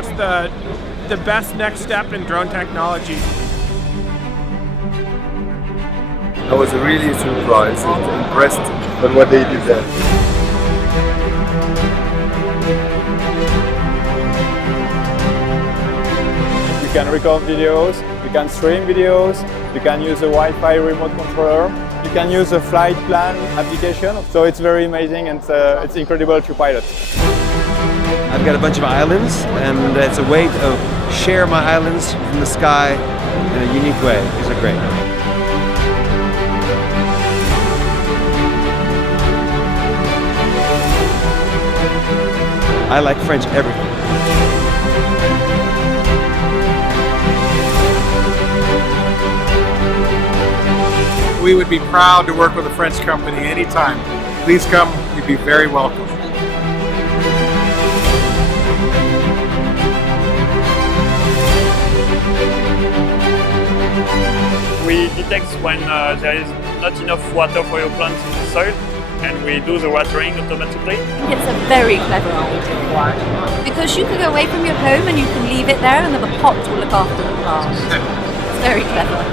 it's the best next step in drone technology. I was really surprised and impressed by what they did there. You can record videos, you can stream videos, you can use a Wi-Fi remote controller, you can use a flight plan application, so it's very amazing and it's incredible to pilot. I've got a bunch of islands and it's a way to share my islands from the sky in a unique way. These are great. I like French everything. We would be proud to work with a French company anytime. Please come, you'd be very welcome. We detect when there is not enough water for your plants in the soil, and we do the watering automatically. It's a very clever idea because you can go away from your home and you can leave it there and then the pot will look after the plant. It's very clever.